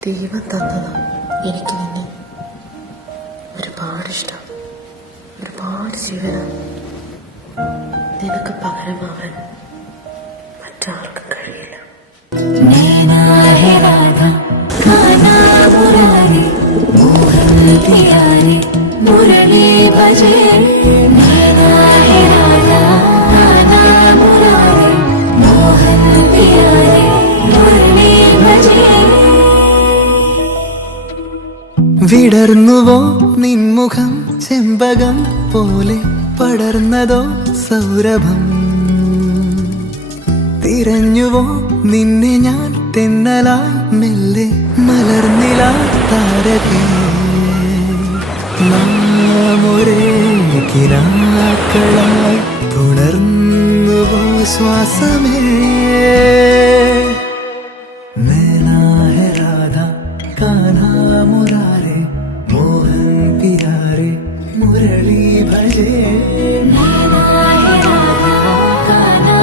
ദൈവം തന്നതാ എനിക്ക് നിന്നെ ഒരുപാടിഷ്ടം, ഒരുപാട് ജീവനം. നിനക്ക് പകരമാവാൻ മറ്റാർക്കും കഴിയില്ല. മുരളി ഭജേ മോഹൻ പിയാരെ മുരളി ഭജേ. വിടർന്നുവോ നിൻമുഖം ചെമ്പകം പോലെ, പടർന്നതോ സൗരഭം. തിരഞ്ഞുവോ നിന്നെ ഞാൻ തെന്നലായി മെല്ലെ, മലർന്നില താരകേ. നാം ഒരേ കിനാക്കളായി തുടർന്നുവോ ശ്വാസമേ. നൈനാ ഹെ രാധാ കാനാ മുരാരേ, മോഹൻ പിയാരെ മുരളി ഭജേ. നൈനാ ഹെ രാധാ കാനാ